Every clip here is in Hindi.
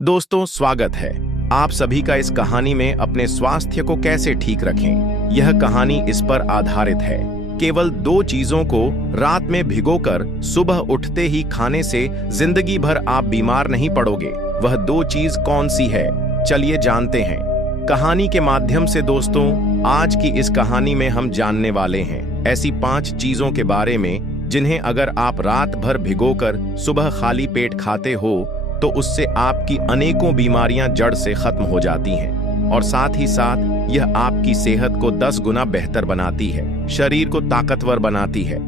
दोस्तों, स्वागत है आप सभी का इस कहानी में अपने स्वास्थ्य को कैसे ठीक रखें। यह कहानी इस पर आधारित है। केवल 2 चीजों को रात में भिगोकर सुबह उठते ही खाने से जिंदगी भर आप बीमार नहीं पड़ोगे। वह 2 चीज कौन सी है, चलिए जानते हैं कहानी के माध्यम से। दोस्तों, आज की इस कहानी में हम जानने वाले हैं ऐसी 5 चीजों के बारे में जिन्हें अगर आप रात भर भिगोकर सुबह खाली पेट खाते हो तो उससे आपकी अनेकों बीमारियां जड़ से खत्म हो जाती हैं और साथ ही साथ यह आपकी सेहत को 10 गुना बेहतर बनाती है, शरीर को ताकतवर बनाती है।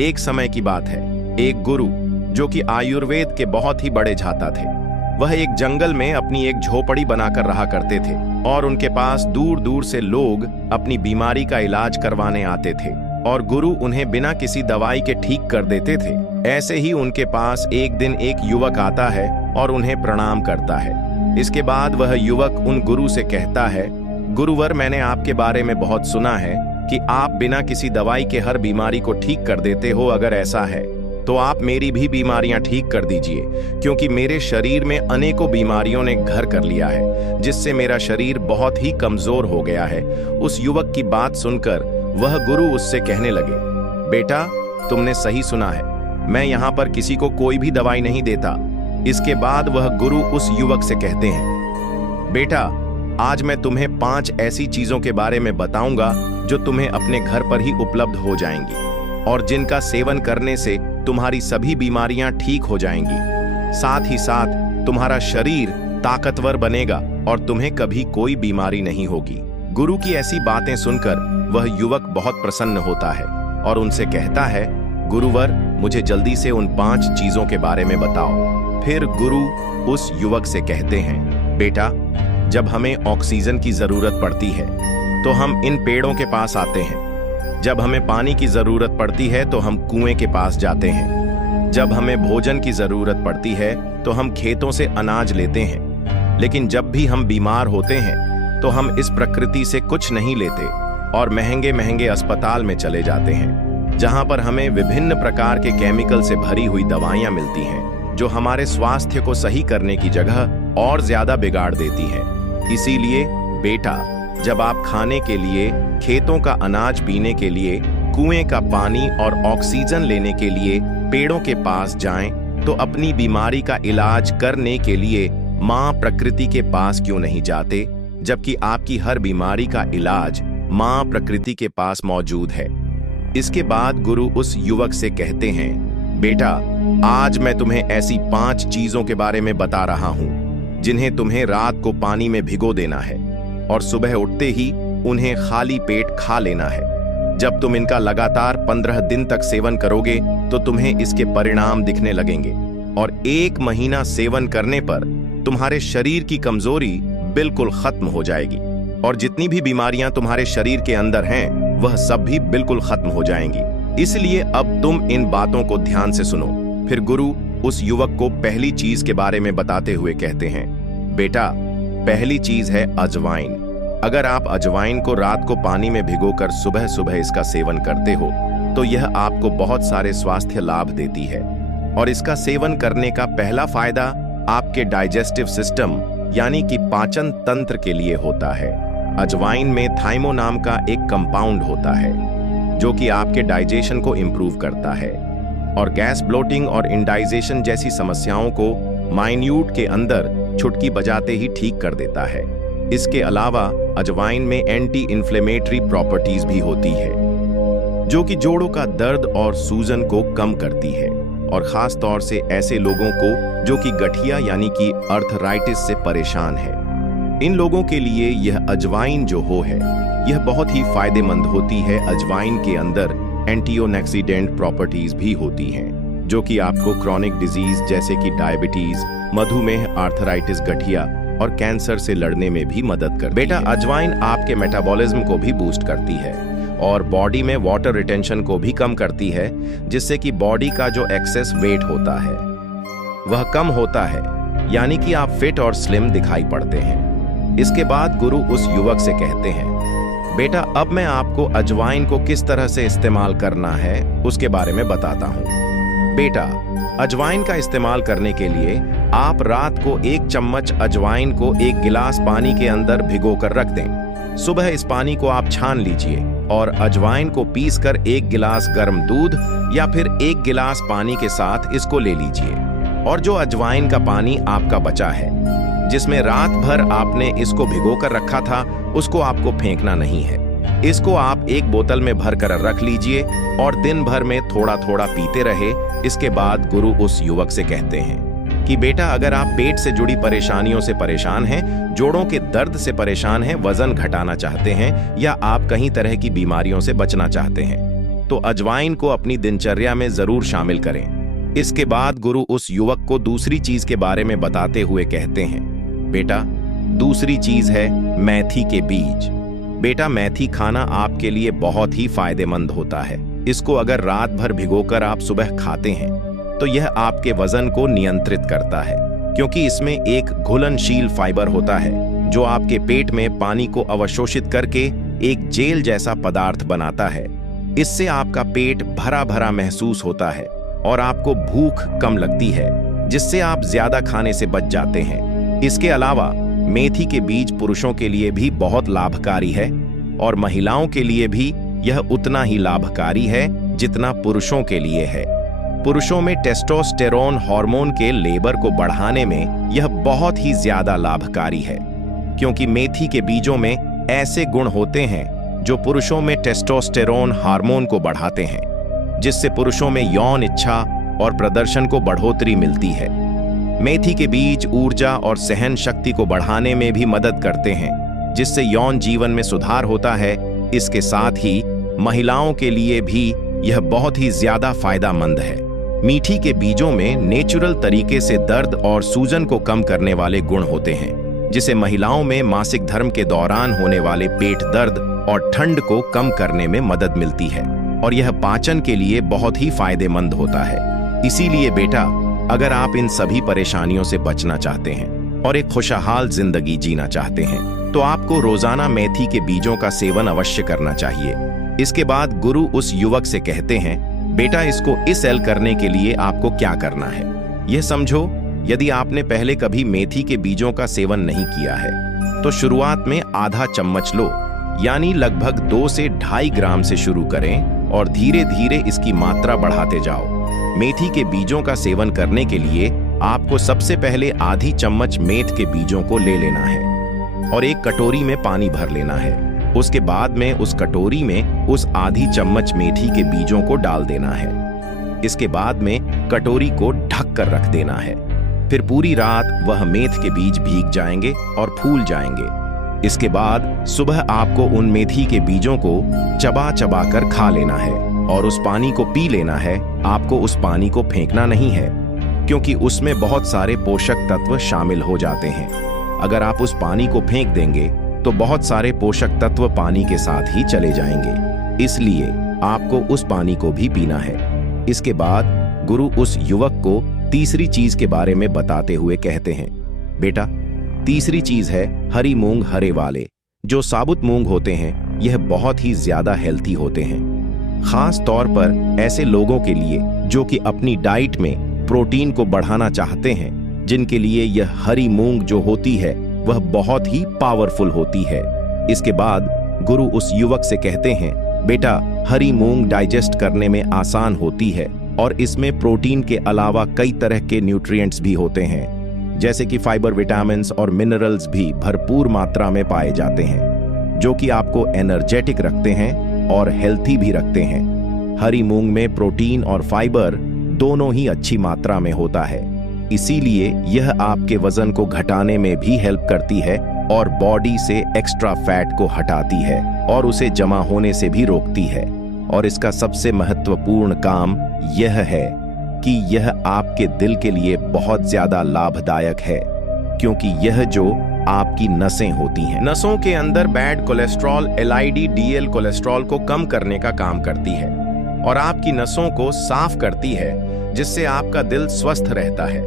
एक समय की बात है, एक गुरु जो कि आयुर्वेद के बहुत ही बड़े झाता थे, वह एक जंगल में अपनी एक झोपड़ी बनाकर रहा करते थे और उनके पास दूर दूर से लोग अपनी बीमारी का इलाज करवाने आते थे और गुरु उन्हें बिना किसी दवाई के ठीक कर देते थे। ऐसे ही उनके पास एक दिन एक युवक आता है और उन्हें प्रणाम करता है। इसके बाद वह युवक उन गुरु से कहता है, गुरुवर, मैंने आपके बारे में बहुत सुना है कि आप बिना किसी दवाई के हर बीमारी को ठीक कर देते हो। अगर ऐसा है तो आप मेरी भी बीमारियां ठीक कर दीजिए, क्योंकि मेरे शरीर में अनेकों बीमारियों ने घर कर लिया है, जिससे मेरा शरीर बहुत ही कमजोर हो गया है। उस युवक की बात सुनकर वह गुरु उससे कहने लगे, बेटा, तुमने सही सुना है, मैं यहाँ पर किसी को कोई भी दवाई नहीं देता। इसके बाद वह गुरु उस युवक से कहते हैं, बेटा, आज मैं तुम्हें 5 ऐसी चीजों के बारे में बताऊंगा जो तुम्हें अपने घर पर ही उपलब्ध हो जाएंगी और जिनका सेवन करने से तुम्हारी सभी बीमारियां ठीक हो जाएंगी। साथ ही साथ तुम्हारा शरीर ताकतवर बनेगा और तुम्हें कभी कोई बीमारी नहीं होगी। गुरु की ऐसी बातें सुनकर वह युवक बहुत प्रसन्न होता है और उनसे कहता है, गुरुवर, मुझे जल्दी से उन 5 चीजों के बारे में बताओ। फिर गुरु उस युवक से कहते हैं, बेटा, जब हमें ऑक्सीजन की जरूरत पड़ती है तो हम इन पेड़ों के पास आते हैं। जब हमें पानी की जरूरत पड़ती है तो हम कुएं के पास जाते हैं। जब हमें भोजन की जरूरत पड़ती है तो हम खेतों से अनाज लेते हैं। लेकिन जब भी हम बीमार होते हैं तो हम इस प्रकृति से कुछ नहीं लेते और महंगे महंगे अस्पताल में चले जाते हैं, जहां पर हमें विभिन्न प्रकार के केमिकल से भरी हुई दवाइयां मिलती हैं, जो हमारे स्वास्थ्य को सही करने की जगह और ज्यादा बिगाड़ देती है। इसीलिए बेटा, जब आप खाने के लिए, खेतों का अनाज पीने के लिए, कुएं का पानी और ऑक्सीजन लेने के लिए पेड़ों के पास जाएं, तो अपनी बीमारी का इलाज करने के लिए मां प्रकृति के पास क्यों नहीं जाते, जबकि आपकी हर बीमारी का इलाज मां प्रकृति के पास मौजूद है। इसके बाद गुरु उस युवक से कहते हैं, बेटा, आज मैं तुम्हें ऐसी 5 चीजों के बारे में बता रहा हूं जिन्हें तुम्हें रात को पानी में भिगो देना है और सुबह उठते ही उन्हें खाली पेट खा लेना है। जब तुम इनका लगातार 15 दिन तक सेवन करोगे तो तुम्हें इसके परिणाम दिखने लगेंगे और 1 महीना सेवन करने पर तुम्हारे शरीर की कमजोरी बिल्कुल खत्म हो जाएगी और जितनी भी बीमारियां तुम्हारे शरीर के अंदर हैं वह सब भी बिल्कुल खत्म हो जाएंगी। इसलिए अब तुम इन बातों को ध्यान से सुनो। फिर गुरु उस युवक को पहली चीज के बारे में बताते हुए कहते हैं, बेटा, पहली चीज है अजवाइन। अगर आप अजवाइन को रात को पानी में भिगोकर सुबह सुबह इसका सेवन करते हो तो यह आपको बहुत सारे स्वास्थ्य लाभ देती है और इसका सेवन करने का पहला फायदा आपके डाइजेस्टिव सिस्टम यानी कि पाचन तंत्र के लिए होता है। अजवाइन में थाइमो नाम का एक कंपाउंड होता है जो कि आपके डाइजेशन को इंप्रूव करता है और गैस ब्लोटिंग और इंडाइजेशन जैसी समस्याओं को माइन्यूट के अंदर चुटकी बजाते ही ठीक कर देता है। इसके अलावा अजवाइन में एंटी इन्फ्लेमेटरी प्रॉपर्टीज भी होती है जो कि जोड़ों का दर्द और सूजन को कम करती है और खास तौर से ऐसे लोगों को जो कि गठिया यानी कि अर्थराइटिस से परेशान है। इन लोगों के लिए यह अजवाइन जो है यह बहुत ही फायदेमंद होती है। अजवाइन के अंदर एंटीऑक्सीडेंट प्रॉपर्टीज भी होती हैं जो कि आपको क्रॉनिक डिजीज जैसे कि डायबिटीज, मधुमेह, आर्थराइटिस, गठिया और कैंसर से लड़ने में भी मदद करती है। बेटा, अजवाइन आपके मेटाबॉलिज्म को भी बूस्ट करती है और बॉडी में वाटर रिटेंशन को भी कम करती है, जिससे कि बॉडी का जो एक्सेस वेट होता है वह कम होता है, यानी कि आप फिट और स्लिम दिखाई पड़ते हैं। इसके बाद गुरु उस युवक से कहते हैं, बेटा, अब मैं आपको अजवाइन को किस तरह से इस्तेमाल करना है उसके बारे में बताता हूँ। बेटा, अजवाइन का इस्तेमाल करने के लिए आप रात को 1 चम्मच अजवाइन को 1 गिलास पानी के अंदर भिगोकर रख दें। सुबह इस पानी को आप छान लीजिए और अजवाइन को पीसकर 1 गिलास गर्म दूध या फिर 1 गिलास पानी के साथ इसको ले लीजिए। और जो अजवाइन का पानी आपका बचा है, जिसमें रात भर आपने इसको भिगोकर रखा था, उसको आपको फेंकना नहीं है। इसको आप एक बोतल में भरकर रख लीजिए और दिन भर में थोड़ा थोड़ा पीते रहे। इसके बाद गुरु उस युवक से कहते हैं कि बेटा, अगर आप पेट से जुड़ी परेशानियों से परेशान हैं, जोड़ों के दर्द से परेशान हैं, वजन घटाना चाहते हैं या आप कहीं तरह की बीमारियों से बचना चाहते हैं, तो अजवाइन को अपनी दिनचर्या में जरूर शामिल करें। इसके बाद गुरु उस युवक को दूसरी चीज के बारे में बताते हुए कहते हैं, बेटा, दूसरी चीज है मेथी के बीज। बेटा, मेथी खाना आपके लिए बहुत ही फायदेमंद होता है। इसको अगर रात भर भिगोकर आप सुबह खाते हैं तो यह आपके वजन को नियंत्रित करता है, क्योंकि इसमें एक घुलनशील फाइबर होता है जो आपके पेट में पानी को अवशोषित करके एक जेल जैसा पदार्थ बनाता है। इससे आपका पेट भरा भरा महसूस होता है और आपको भूख कम लगती है, जिससे आप ज्यादा खाने से बच जाते हैं। इसके अलावा मेथी के बीज पुरुषों के लिए भी बहुत लाभकारी है और महिलाओं के लिए भी यह उतना ही लाभकारी है जितना पुरुषों के लिए है। पुरुषों में टेस्टोस्टेरोन हार्मोन के लेबर को बढ़ाने में यह बहुत ही ज्यादा लाभकारी है, क्योंकि मेथी के बीजों में ऐसे गुण होते हैं जो पुरुषों में टेस्टोस्टेरोन हार्मोन को बढ़ाते हैं, जिससे पुरुषों में यौन इच्छा और प्रदर्शन को बढ़ोतरी मिलती है। मेथी के बीज ऊर्जा और सहन शक्ति को बढ़ाने में भी मदद करते हैं, जिससे यौन जीवन में सुधार होता है। इसके साथ ही महिलाओं के लिए भी यह बहुत ही ज्यादा फायदेमंद है। मीठी के बीजों में नेचुरल तरीके से दर्द और सूजन को कम करने वाले गुण होते हैं, जिसे महिलाओं में मासिक धर्म के दौरान होने वाले पेट दर्द और ठंड को कम करने में मदद मिलती है और यह पाचन के लिए बहुत ही फायदेमंद होता है। इसीलिए बेटा, अगर आप इन सभी परेशानियों से बचना चाहते हैं और एक खुशहाल जिंदगी जीना चाहते हैं, तो आपको रोजाना मेथी के बीजों का सेवन अवश्य करना चाहिए। इसके बाद गुरु उस युवक से कहते हैं, बेटा, इसको इस सेल करने के लिए आपको क्या करना है, यह समझो। यदि आपने पहले कभी मेथी के बीजों का सेवन नहीं किया है तो शुरुआत में आधा चम्मच लो, यानी लगभग 2 से 2.5 ग्राम से शुरू करें और धीरे धीरे इसकी मात्रा बढ़ाते जाओ। मेथी के बीजों का सेवन करने के लिए आपको सबसे पहले आधी चम्मच मेथ के बीजों को ले लेना है और एक कटोरी में पानी भर लेना है। उसके बाद में उस कटोरी में उस आधी चम्मच मेथी के बीजों को डाल देना है। इसके बाद में कटोरी को ढक कर रख देना है। फिर पूरी रात वह मेथ के बीज भीग जाएंगे और फूल जाएंगे। इसके बाद सुबह आपको उन मेथी के बीजों को चबा चबा कर खा लेना है और उस पानी को पी लेना है। आपको उस पानी को फेंकना नहीं है, क्योंकि उसमें बहुत सारे पोषक तत्व शामिल हो जाते हैं। अगर आप उस पानी को फेंक देंगे तो बहुत सारे पोषक तत्व पानी के साथ ही चले जाएंगे, इसलिए आपको उस पानी को भी पीना है। इसके बाद गुरु उस युवक को तीसरी चीज के बारे में बताते हुए कहते हैं, बेटा, तीसरी चीज है हरी मूंग हरे वाले। जो साबुत मूंग होते हैं यह बहुत ही ज्यादा हेल्थी होते हैं, खास तौर पर ऐसे लोगों के लिए जो कि अपनी डाइट में प्रोटीन को बढ़ाना चाहते हैं, जिनके लिए यह हरी मूंग जो होती है वह बहुत ही पावरफुल होती है। इसके बाद गुरु उस युवक से कहते हैं, बेटा, हरी मूंग डाइजेस्ट करने में आसान होती है और इसमें प्रोटीन के अलावा कई तरह के न्यूट्रिएंट्स भी होते हैं, जैसे कि फाइबर, विटामिन्स और मिनरल्स भी भरपूर मात्रा में पाए जाते हैं, जो कि आपको एनर्जेटिक रखते हैं और हेल्थी भी रखते हैं। हरी मूंग में प्रोटीन और फाइबर दोनों ही अच्छी मात्रा में होता है, इसीलिए यह आपके वजन को घटाने में भी हेल्प करती है और बॉडी से एक्स्ट्रा फैट को हटाती है और उसे जमा होने से भी रोकती है। और इसका सबसे महत्वपूर्ण काम यह है कि यह आपके दिल के लिए बहुत ज्यादा लाभदायक है, क्योंकि यह जो आपकी नसें होती हैं, नसों के अंदर बैड कोलेस्ट्रॉल LDL कोलेस्ट्रॉल को कम करने का काम करती है और आपकी नसों को साफ करती है, जिससे आपका दिल स्वस्थ रहता है।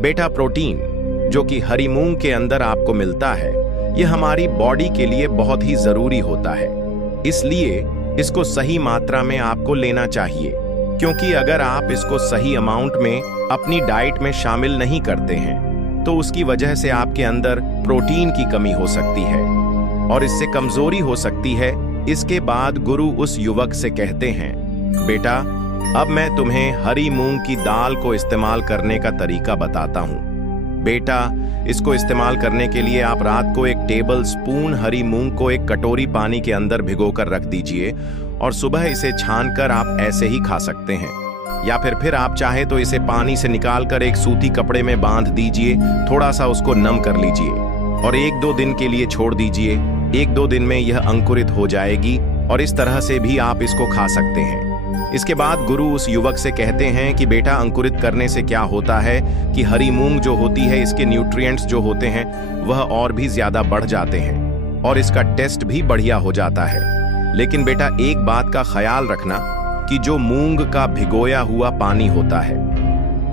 बेटा, प्रोटीन जो कि हरी मूंग के अंदर आपको मिलता है, यह हमारी बॉडी के लिए बहुत ही जरूरी होता है, इसलिए इसको सही मात्रा में आपको लेना चाहिए, क्योंकि अगर आप इसको सही अमाउंट में अपनी डाइट में शामिल नहीं करते हैं तो उसकी वजह से आपके अंदर प्रोटीन की कमी हो सकती है और इससे कमजोरी हो सकती है। इसके बाद गुरु उस युवक से कहते हैं, बेटा अब मैं तुम्हें हरी मूंग की दाल को इस्तेमाल करने का तरीका बताता हूँ। बेटा इसको इस्तेमाल करने के लिए आप रात को 1 टेबल स्पून हरी मूंग को 1 कटोरी पानी के अंदर भिगोकर रख दीजिए और सुबह इसे छानकर आप ऐसे ही खा सकते हैं, या फिर आप चाहे तो इसे पानी से निकालकर एक सूती कपड़े में बांध दीजिए, थोड़ा सा उसको नम कर लीजिए और 1-2 दिन के लिए छोड़ दीजिए। 1-2 दिन में यह अंकुरित हो जाएगी और इस तरह से भी आप इसको खा सकते हैं। इसके बाद गुरु उस युवक से कहते हैं कि बेटा अंकुरित करने से क्या होता है कि हरी मूंग जो होती है इसके न्यूट्रिएंट्स जो होते हैं वह और भी ज्यादा बढ़ जाते हैं और इसका टेस्ट भी बढ़िया हो जाता है। लेकिन बेटा एक बात का ख्याल रखना कि जो मूंग का भिगोया हुआ पानी होता है,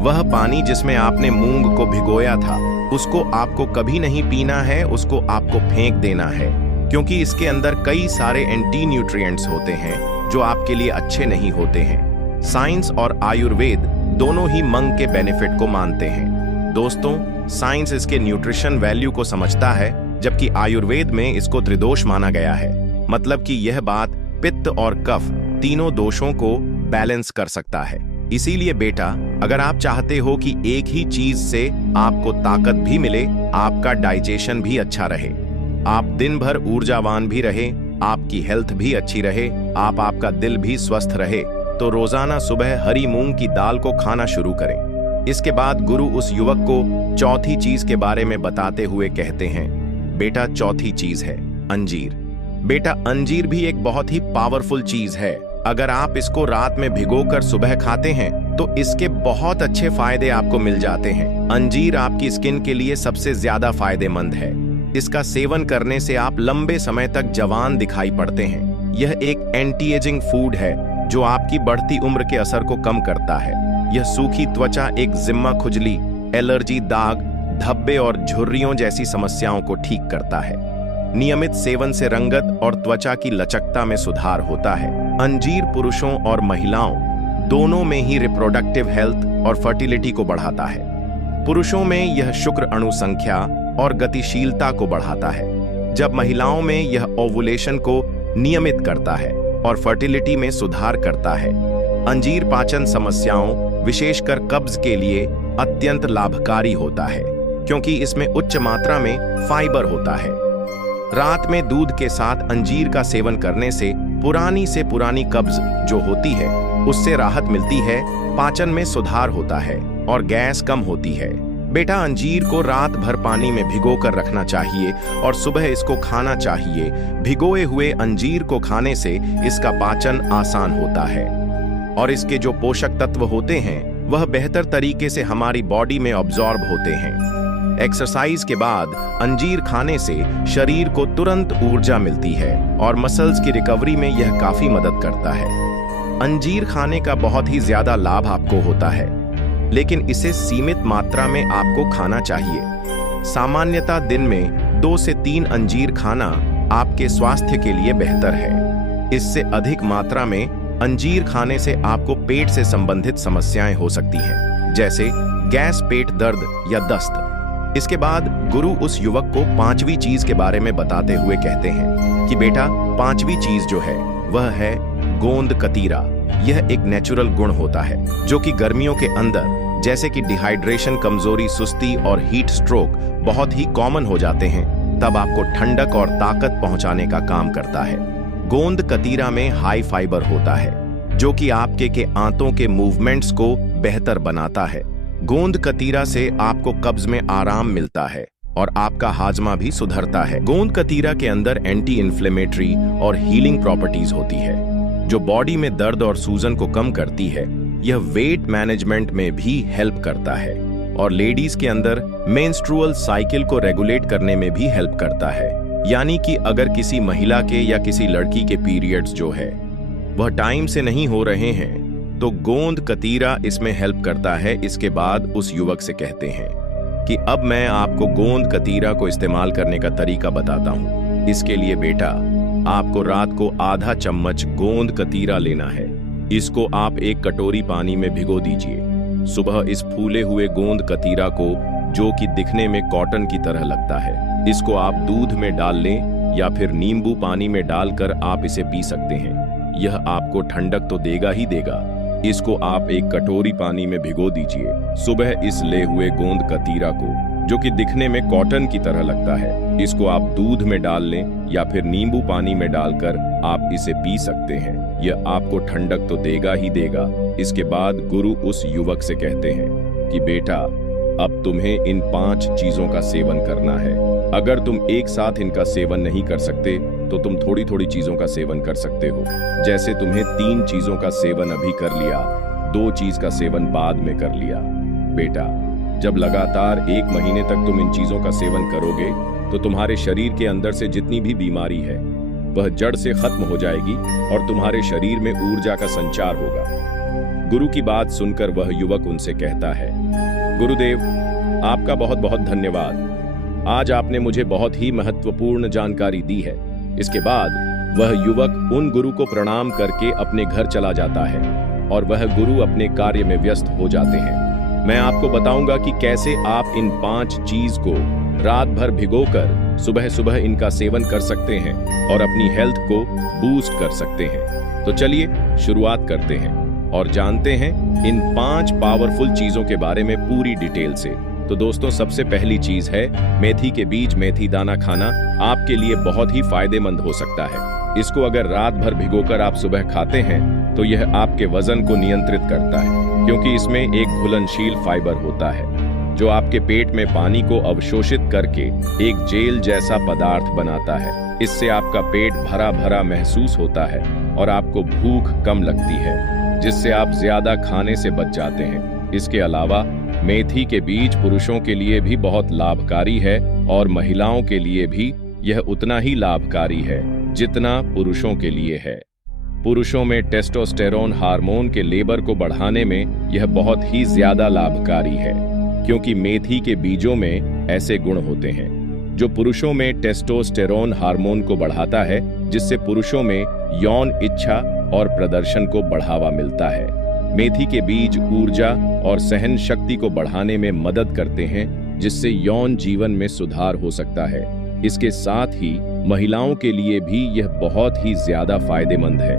वह पानी जिसमें आपने मूंग को भिगोया था उसको आपको कभी नहीं पीना है, उसको आपको फेंक देना है, क्योंकि इसके अंदर कई सारे एंटी न्यूट्रिएंट्स होते हैं जो आपके लिए अच्छे नहीं होते हैं। साइंस और आयुर्वेद दोनों ही मूंग के बेनिफिट को मानते हैं। दोस्तों, साइंस इसके न्यूट्रिशन वैल्यू को समझता है, जबकि आयुर्वेद में इसको त्रिदोष माना गया है। मतलब कि यह बात पित्त और कफ तीनों दोषों को बैलेंस कर सकता है। इसीलिए बेटा अगर आप चाहते हो कि एक ही चीज से आपको ताकत भी मिले, आपका डाइजेशन भी अच्छा रहे, आप दिन भर ऊर्जावान भी रहे, आपकी हेल्थ भी अच्छी रहे, आपका दिल भी स्वस्थ रहे, तो रोजाना सुबह हरी मूंग की दाल को खाना शुरू करें। इसके बाद गुरु उस युवक को चौथी चीज के बारे में बताते हुए कहते हैं, बेटा चौथी चीज है अंजीर। बेटा अंजीर भी एक बहुत ही पावरफुल चीज है। अगर आप इसको रात में भिगोकर सुबह खाते हैं तो इसके बहुत अच्छे फायदे आपको मिल जाते हैं। अंजीर आपकी स्किन के लिए सबसे ज्यादा फायदेमंद है। इसका सेवन करने से आप लंबे समय तक जवान दिखाई पड़ते हैं। यह एक एंटी एजिंग फूड है जो आपकी बढ़ती उम्र के असर को कम करता है। यह सूखी त्वचा, एक जिम्मा खुजली, एलर्जी, दाग, धब्बे और झुर्रियों जैसी समस्याओं को ठीक करता है। नियमित सेवन से रंगत और त्वचा की लचकता में सुधार होता है। अंजीर पुरुषों और महिलाओं दोनों में ही रिप्रोडक्टिव हेल्थ और फर्टिलिटी को बढ़ाता है। पुरुषों में यह शुक्र अणु संख्या और गतिशीलता को बढ़ाता है, जब महिलाओं में यह ओवुलेशन को नियमित करता है और फर्टिलिटी में सुधार करता है। अंजीर पाचन समस्याओं, विशेषकर कब्ज के लिए अत्यंत लाभकारी होता है, क्योंकि इसमें उच्च मात्रा में फाइबर होता है। रात में दूध के साथ अंजीर का सेवन करने से पुरानी कब्ज जो होती है उससे राहत मिलती है, पाचन में सुधार होता है और गैस कम होती है। बेटा अंजीर को रात भर पानी में भिगोकर रखना चाहिए और सुबह इसको खाना चाहिए। भिगोए हुए अंजीर को खाने से इसका पाचन आसान होता है और इसके जो पोषक तत्व होते हैं वह बेहतर तरीके से हमारी बॉडी में ऑब्जॉर्ब होते हैं। एक्सरसाइज के बाद अंजीर खाने से शरीर को तुरंत ऊर्जा मिलती है और मसल्स की रिकवरी में यह काफी मदद करता है। अंजीर खाने का बहुत ही ज्यादा लाभ आपको होता है, लेकिन इसे सीमित मात्रा में आपको खाना चाहिए। सामान्यतः दिन में 2 से 3 अंजीर खाना आपके स्वास्थ्य के लिए बेहतर है। इससे अधिक मात्रा में अंजीर खाने से आपको पेट से संबंधित समस्याएं हो सकती हैं, जैसे गैस, पेट दर्द या दस्त। इसके बाद गुरु उस युवक को 5वीं चीज के बारे में बताते हुए कहते हैं कि बेटा 5वीं चीज जो है वह है गोंद कतीरा। यह एक नेचुरल गुण होता है जो कि गर्मियों के अंदर जैसे कि डिहाइड्रेशन, कमजोरी, सुस्ती और हीट स्ट्रोक बहुत ही कॉमन हो जाते हैं, तब आपको ठंडक और ताकत पहुंचाने का काम करता है। गोंद कतीरा में हाई फाइबर होता है जो कि आपके के आंतों के मूवमेंट्स को बेहतर बनाता है। गोंद कतीरा से आपको कब्ज में आराम मिलता है और आपका हाजमा भी सुधरता है। गोंद कतीरा के अंदर एंटी इन्फ्लेमेटरी और हीलिंग प्रॉपर्टीज होती है जो बॉडी में दर्द और सूजन को कम करती है। यह वेट मैनेजमेंट में भी हेल्प करता है और लेडीज के अंदर मेंस्ट्रुअल साइकिल को रेगुलेट करने में भी हेल्प करता है। यानी कि अगर किसी महिला के या किसी लड़की के पीरियड्स जो है वह टाइम से नहीं हो रहे हैं तो गोंद कतीरा इसमें हेल्प करता है। इसके बाद उस युवक से कहते हैं कि अब मैं आपको गोंद कतीरा को इस्तेमाल करने का तरीका बताता हूँ। इसके लिए बेटा आपको रात को आधा चम्मच गोंद कतीरा लेना है इसको आप एक कटोरी पानी में भिगो दीजिए। सुबह इस फूले हुए गोंद कतीरा को, जो कि दिखने में कॉटन की तरह लगता है, इसको आप दूध में डाल लें या फिर नींबू पानी में डालकर आप इसे पी सकते हैं। यह आपको ठंडक तो देगा ही देगा। इसको आप एक कटोरी पानी में भिगो दीजिए। सुबह इस ले हुए गोंद कतीरा को, जो कि दिखने में कॉटन की तरह लगता है, इसको आप दूध में डाल लें या फिर नींबू पानी में डालकर आप इसे पी सकते हैं। यह आपको ठंडक तो देगा ही देगा। इसके बाद गुरु उस युवक से कहते हैं कि बेटा, अब तुम्हें इन 5 चीजों का सेवन करना है। अगर तुम एक साथ इनका सेवन नहीं कर सकते तो तुम थोड़ी थोड़ी चीजों का सेवन कर सकते हो। जैसे तुम्हें 3 चीजों का सेवन अभी कर लिया, 2 चीज का सेवन बाद में कर लिया। बेटा, जब लगातार 1 महीने तक तुम इन चीजों का सेवन करोगे तो तुम्हारे शरीर के अंदर से जितनी भी बीमारी है वह जड़ से खत्म हो जाएगी और तुम्हारे शरीर में ऊर्जा का संचार होगा। गुरु की बात सुनकर वह युवक उनसे कहता है, गुरुदेव, आपका बहुत बहुत धन्यवाद। आज आपने मुझे बहुत ही महत्वपूर्ण जानकारी दी है। इसके बाद वह युवक उन गुरु को प्रणाम करके अपने घर चला जाता है और वह गुरु अपने कार्य में व्यस्त हो जाते हैं। मैं आपको बताऊंगा कि कैसे आप इन 5 चीज को रात भर भिगोकर सुबह सुबह इनका सेवन कर सकते हैं और अपनी हेल्थ को बूस्ट कर सकते हैं। तो चलिए शुरुआत करते हैं और जानते हैं इन 5 पावरफुल चीजों के बारे में पूरी डिटेल से। तो दोस्तों, सबसे पहली चीज है मेथी के बीज, मेथी दाना खाना आपके लिए बहुत ही फायदेमंद हो सकता है। इसको अगर रात भर भिगोकर आप सुबह खाते हैं तो यह आपके वजन को नियंत्रित करता है, क्योंकि इसमें एक घुलनशील फाइबर होता है जो आपके पेट में पानी को अवशोषित करके एक जेल जैसा पदार्थ बनाता है। इससे आपका पेट भरा भरा महसूस होता है और आपको भूख कम लगती है, जिससे आप ज्यादा खाने से बच जाते हैं। इसके अलावा मेथी के बीज पुरुषों के लिए भी बहुत लाभकारी है और महिलाओं के लिए भी यह उतना ही लाभकारी है जितना पुरुषों के लिए है। पुरुषों में टेस्टोस्टेरोन हार्मोन के लेवल को बढ़ाने में यह बहुत ही ज्यादा लाभकारी है, क्योंकि मेथी के बीजों में ऐसे गुण होते हैं जो पुरुषों में टेस्टोस्टेरोन हार्मोन को बढ़ाता है, जिससे पुरुषों में यौन इच्छा और प्रदर्शन को बढ़ावा मिलता है। मेथी के बीज ऊर्जा और सहन शक्ति को बढ़ाने में मदद करते हैं, जिससे यौन जीवन में सुधार हो सकता है। इसके साथ ही महिलाओं के लिए भी यह बहुत ही ज्यादा फायदेमंद है।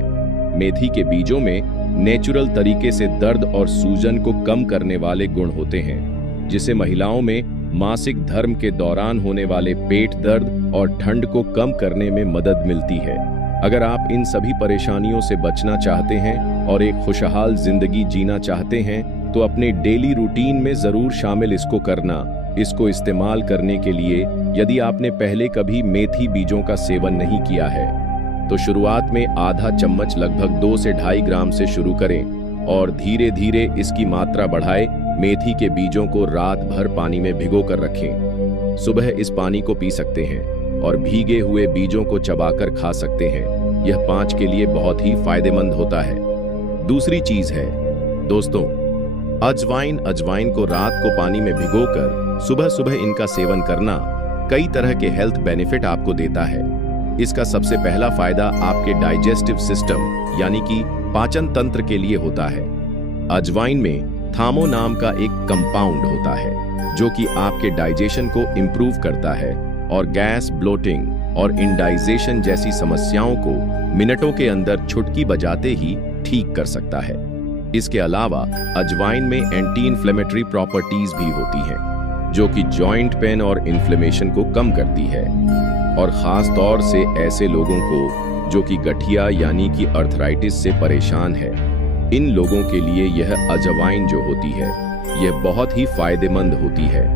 मेथी के बीजों में नेचुरल तरीके से दर्द और सूजन को कम करने वाले गुण होते हैं, जिसे महिलाओं में मासिक धर्म के दौरान होने वाले पेट दर्द और ठंड को कम करने में मदद मिलती है। अगर आप इन सभी परेशानियों से बचना चाहते हैं और एक खुशहाल जिंदगी जीना चाहते हैं तो अपने डेली रूटीन में जरूर शामिल इसको करना। इसको इस्तेमाल करने के लिए यदि आपने पहले कभी मेथी बीजों का सेवन नहीं किया है तो शुरुआत में आधा चम्मच लगभग 2 से 2.5 ग्राम से शुरू करें और धीरे धीरे इसकी मात्रा बढ़ाएं। मेथी के बीजों को रात भर पानी में भिगो कर रखें। सुबह इस पानी को पी सकते हैं और भीगे हुए बीजों को चबाकर खा सकते हैं। यह 5 के लिए बहुत ही फायदेमंद होता है। दूसरी चीज है दोस्तों, अजवाइन। अजवाइन को रात को पानी में भिगोकर सुबह सुबह इनका सेवन करना कई तरह के हेल्थ बेनिफिट आपको देता है। इसका सबसे पहला फायदा आपके डाइजेस्टिव सिस्टम यानी कि पाचन तंत्र के लिए होता है। अजवाइन में थामो नाम का एक कंपाउंड होता है जो कि आपके डाइजेशन को इंप्रूव करता है और गैस, ब्लोटिंग और इंडाइजेशन जैसी समस्याओं को मिनटों के अंदर चुटकी बजाते ही ठीक कर सकता है। इसके अलावा अजवाइन में एंटी इन्फ्लेमेटरी प्रॉपर्टीज भी होती हैं जो कि जॉइंट पेन और इन्फ्लेमेशन को कम करती है, और खास तौर से ऐसे लोगों को जो कि गठिया यानी कि अर्थराइटिस से परेशान है। इन लोगों के लिए यह अजवाइन जो होती है यह बहुत ही फायदेमंद होती है।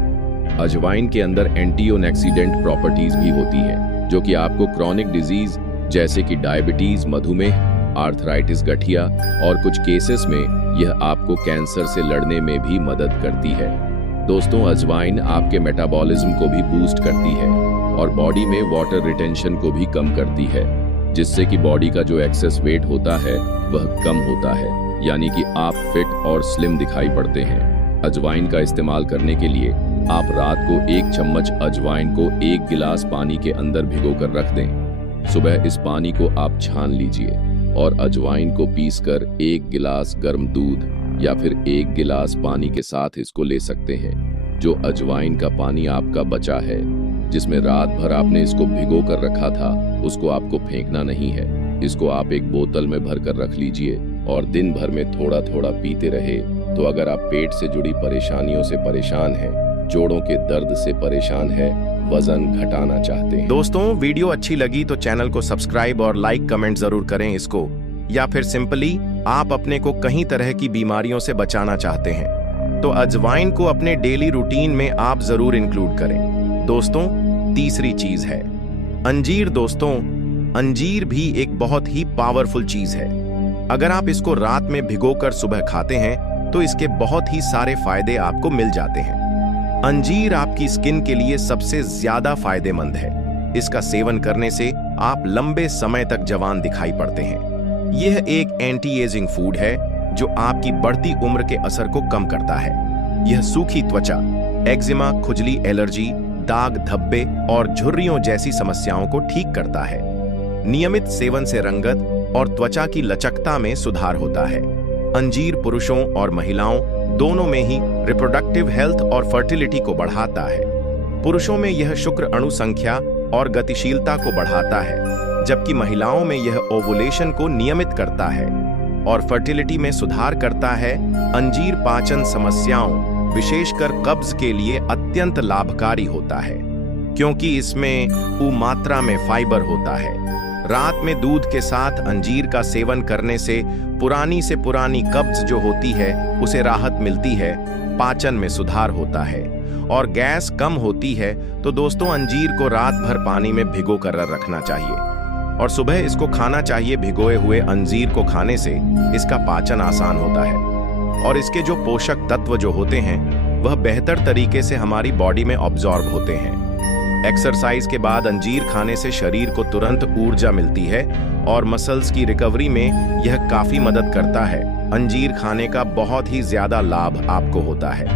अजवाइन के अंदर एंटीऑक्सीडेंट प्रॉपर्टीज भी होती है जो कि आपको क्रॉनिक डिजीज जैसे कि डायबिटीज, मधुमेह, आर्थराइटिस, गठिया और कुछ केसेस में यह आपको कैंसर से लड़ने में भी मदद करती है। दोस्तों, अजवाइन आपके मेटाबॉलिज्म को भी बूस्ट करती है और बॉडी में वाटर रिटेंशन को भी कम करती है, जिससे कि बॉडी का जो एक्सेस वेट होता है वह कम होता है, यानी कि आप फिट और स्लिम दिखाई पड़ते हैं। अजवाइन का इस्तेमाल करने के लिए आप रात को 1 चम्मच अजवाइन को 1 गिलास पानी के अंदर भिगोकर रख दें। सुबह इस पानी को आप छान लीजिए और अजवाइन को पीसकर 1 गिलास गर्म दूध या फिर 1 गिलास पानी के साथ इसको ले सकते हैं। जो अजवाइन का पानी आपका बचा है, जिसमें रात भर आपने इसको भिगो कर रखा था, उसको आपको फेंकना नहीं है। इसको आप एक बोतल में भर कर रख लीजिए और दिन भर में थोड़ा थोड़ा पीते रहे। तो अगर आप पेट से जुड़ी परेशानियों से परेशान हैं, जोड़ों के दर्द से परेशान हैं, वजन घटाना चाहते हैं। दोस्तों, वीडियो अच्छी लगी तो चैनल को सब्सक्राइब और लाइक कमेंट जरूर करें इसको, या फिर सिंपली आप अपने को कई तरह की बीमारियों से बचाना चाहते हैं तो अजवाइन को अपने डेली रूटीन में आप जरूर इंक्लूड करें। दोस्तों, तीसरी चीज है अंजीर। दोस्तों, अंजीर भी एक बहुत ही पावरफुल चीज है। अगर आप इसको रात में भिगोकर सुबह खाते हैं तो इसके बहुत ही सारे फायदे आपको मिल जाते हैं। अंजीर आपकी स्किन के लिए सबसे ज्यादा फायदेमंद है। इसका सेवन करने से आप लंबे समय तक जवान दिखाई पड़ते हैं। यह एक एंटी एजिंग फूड है जो आपकी बढ़ती उम्र के असर को कम करता है। यह सूखी त्वचा, एक्जिमा, खुजली, एलर्जी, दाग, धब्बे और झुर्रियों जैसी समस्याओं को ठीक करता है। नियमित सेवन से रंगत और त्वचा की लचकता में सुधार होता है। अंजीर पुरुषों और महिलाओं दोनों में ही रिप्रोडक्टिव हेल्थ और फर्टिलिटी को बढ़ाता है। पुरुषों में यह शुक्र अणु संख्या और गतिशीलता को बढ़ाता है, जबकि महिलाओं में यह ओवुलेशन को नियमित करता है और फर्टिलिटी में सुधार करता है। अंजीर पाचन समस्याओं, विशेषकर कब्ज के लिए अत्यंत लाभकारी होता है, क्योंकि इसमें मात्रा में फाइबर होता है। रात में दूध के साथ अंजीर का सेवन करने से पुरानी कब्ज जो होती है उसे राहत मिलती है, पाचन में सुधार होता है और गैस कम होती है। तो दोस्तों, अंजीर को रात भर पानी में भिगो कर रखना चाहिए और सुबह इसको खाना चाहिए। भिगोए हुए अंजीर को खाने से इसका पाचन आसान होता है और इसके जो पोषक तत्व जो होते हैं वह बेहतर तरीके से हमारी बॉडी में ऑब्जॉर्ब होते हैं। एक्सरसाइज के बाद अंजीर खाने से शरीर को तुरंत ऊर्जा मिलती है और मसल्स की रिकवरी में यह काफी मदद करता है। अंजीर खाने का बहुत ही ज्यादा लाभ आपको होता है,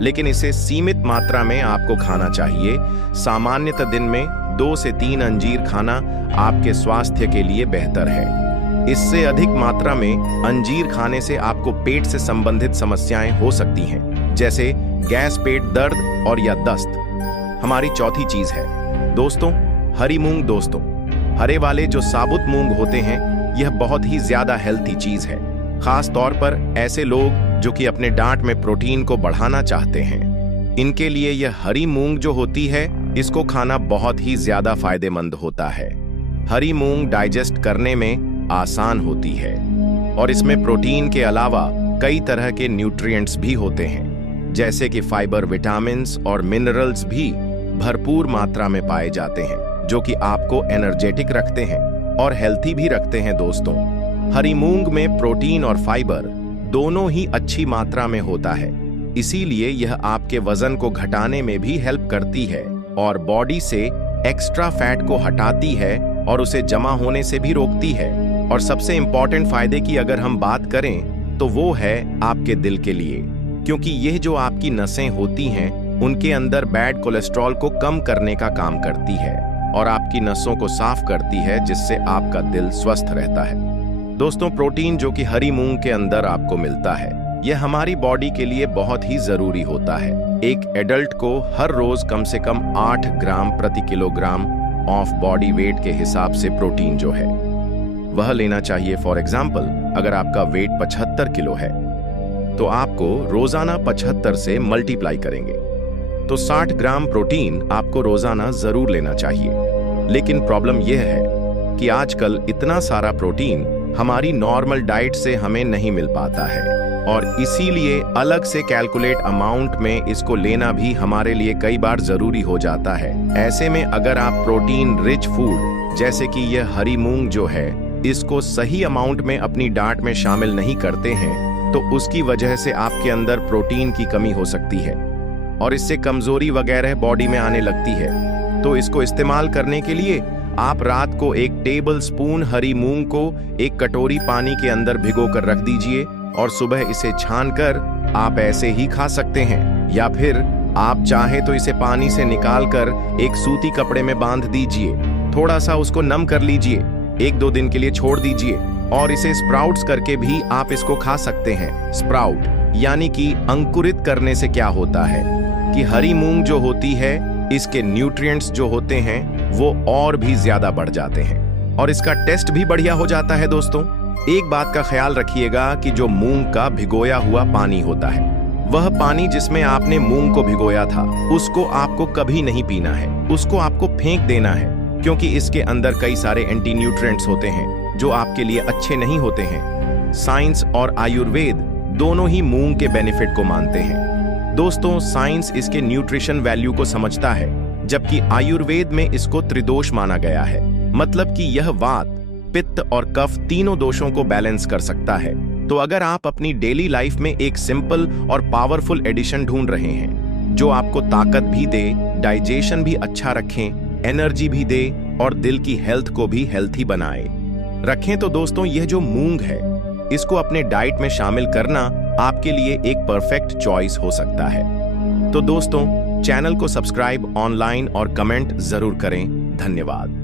लेकिन इसे सीमित मात्रा में आपको खाना चाहिए। सामान्यतः दिन में 2 से 3 अंजीर खाना आपके स्वास्थ्य के लिए बेहतर है। इससे अधिक मात्रा में अंजीर खाने से आपको पेट से संबंधित समस्याएं हो सकती हैं, जैसे गैस, पेट दर्द और या दस्त। हमारी चौथी चीज है दोस्तों, हरी मूंग। दोस्तों, हरे वाले जो साबुत मूंग होते हैं, यह बहुत ही ज्यादा हेल्थी चीज है, खास तौर पर ऐसे लोग जो कि अपने डांट में प्रोटीन को बढ़ाना चाहते हैं। इनके लिए यह हरी मूंग जो होती है, इसको खाना बहुत ही ज्यादा फायदेमंद होता है। हरी मूंग डाइजेस्ट करने में आसान होती है और इसमें प्रोटीन के अलावा कई तरह के न्यूट्रिएंट्स भी होते हैं, जैसे कि फाइबर, विटामिन्स और मिनरल्स भी भरपूर मात्रा में पाए जाते हैं, जो कि आपको एनर्जेटिक रखते हैं और हेल्थी भी रखते हैं। दोस्तों, हरी मूंग में प्रोटीन और फाइबर दोनों ही अच्छी मात्रा में होता है, इसीलिए यह आपके वजन को घटाने में भी हेल्प करती है और बॉडी से एक्स्ट्रा फैट को हटाती है और उसे जमा होने से भी रोकती है। और सबसे इंपॉर्टेंट फायदे की अगर हम बात करें तो वो है आपके दिल के लिए, क्योंकि यह जो आपकी नसें होती हैं उनके अंदर बैड कोलेस्ट्रॉल को कम करने का काम करती है और आपकी नसों को साफ करती है, जिससे आपका दिल स्वस्थ रहता है। दोस्तों, प्रोटीन जो कि हरी मूंग के अंदर आपको मिलता है, यह हमारी बॉडी के लिए बहुत ही जरूरी होता है। एक एडल्ट को हर रोज कम से कम 8 ग्राम प्रति किलोग्राम ऑफ बॉडी वेट के हिसाब से प्रोटीन जो है वह लेना चाहिए। फॉर एग्जाम्पल, अगर आपका वेट 75 किलो है तो आपको रोजाना 75 से मल्टीप्लाई करेंगे तो 60 ग्राम प्रोटीन आपको रोजाना जरूर लेना चाहिए। लेकिन प्रॉब्लम यह है कि आजकल इतना सारा प्रोटीन हमारी नॉर्मल डाइट से हमें नहीं मिल पाता है और इसीलिए अलग से कैलकुलेट अमाउंट में इसको लेना भी हमारे लिए कई बार जरूरी हो जाता है। ऐसे में अगर आप प्रोटीन रिच फूड जैसे कि यह हरी मूंग जो है इसको सही अमाउंट में अपनी डाइट में शामिल नहीं करते हैं तो उसकी वजह से आपके अंदर प्रोटीन की कमी हो सकती है और इससे कमजोरी वगैरह बॉडी में आने लगती है। तो इसको इस्तेमाल करने के लिए आप रात को 1 टेबल स्पून हरी मूंग को 1 कटोरी पानी के अंदर भिगो कर रख दीजिए और सुबह इसे छानकर आप ऐसे ही खा सकते हैं, या फिर आप चाहे तो इसे पानी से निकालकर एक सूती कपड़े में बांध दीजिए, थोड़ा सा उसको नम कर लीजिए, 1-2 दिन के लिए छोड़ दीजिए और इसे स्प्राउट्स करके भी आप इसको खा सकते हैं। स्प्राउट यानी कि अंकुरित करने से क्या होता है कि हरी मूंग जो होती है, इसके न्यूट्रिएंट्स जो होते हैं वो और भी ज्यादा बढ़ जाते हैं और इसका टेस्ट भी बढ़िया हो जाता है। दोस्तों, एक बात का ख्याल रखिएगा कि जो मूंग का भिगोया हुआ पानी होता है, वह पानी जिसमें आपने मूंग को भिगोया था, उसको आपको कभी नहीं पीना है, उसको आपको फेंक देना है, क्योंकि इसके अंदर कई सारे एंटी न्यूट्रिएंट्स होते हैं जो आपके लिए अच्छे नहीं होते हैं। साइंस और आयुर्वेद दोनों ही मूंग के बेनिफिट को मानते हैं। दोस्तों, साइंस इसके न्यूट्रिशन वैल्यू को समझता है, जबकि आयुर्वेद में इसको त्रिदोष माना गया है, मतलब कि यह वात, पित्त और कफ तीनों दोषों को बैलेंस कर सकता है। तो अगर आप अपनी डेली लाइफ में एक सिंपल और पावरफुल एडिशन ढूंढ रहे हैं जो आपको ताकत भी दे, डाइजेशन भी अच्छा रखें, एनर्जी भी दे और दिल की हेल्थ को भी हेल्थी बनाए रखें, तो दोस्तों यह जो मूंग है, इसको अपने डाइट में शामिल करना आपके लिए एक परफेक्ट चॉइस हो सकता है। तो दोस्तों, चैनल को सब्सक्राइब, ऑनलाइन और कमेंट जरूर करें। धन्यवाद।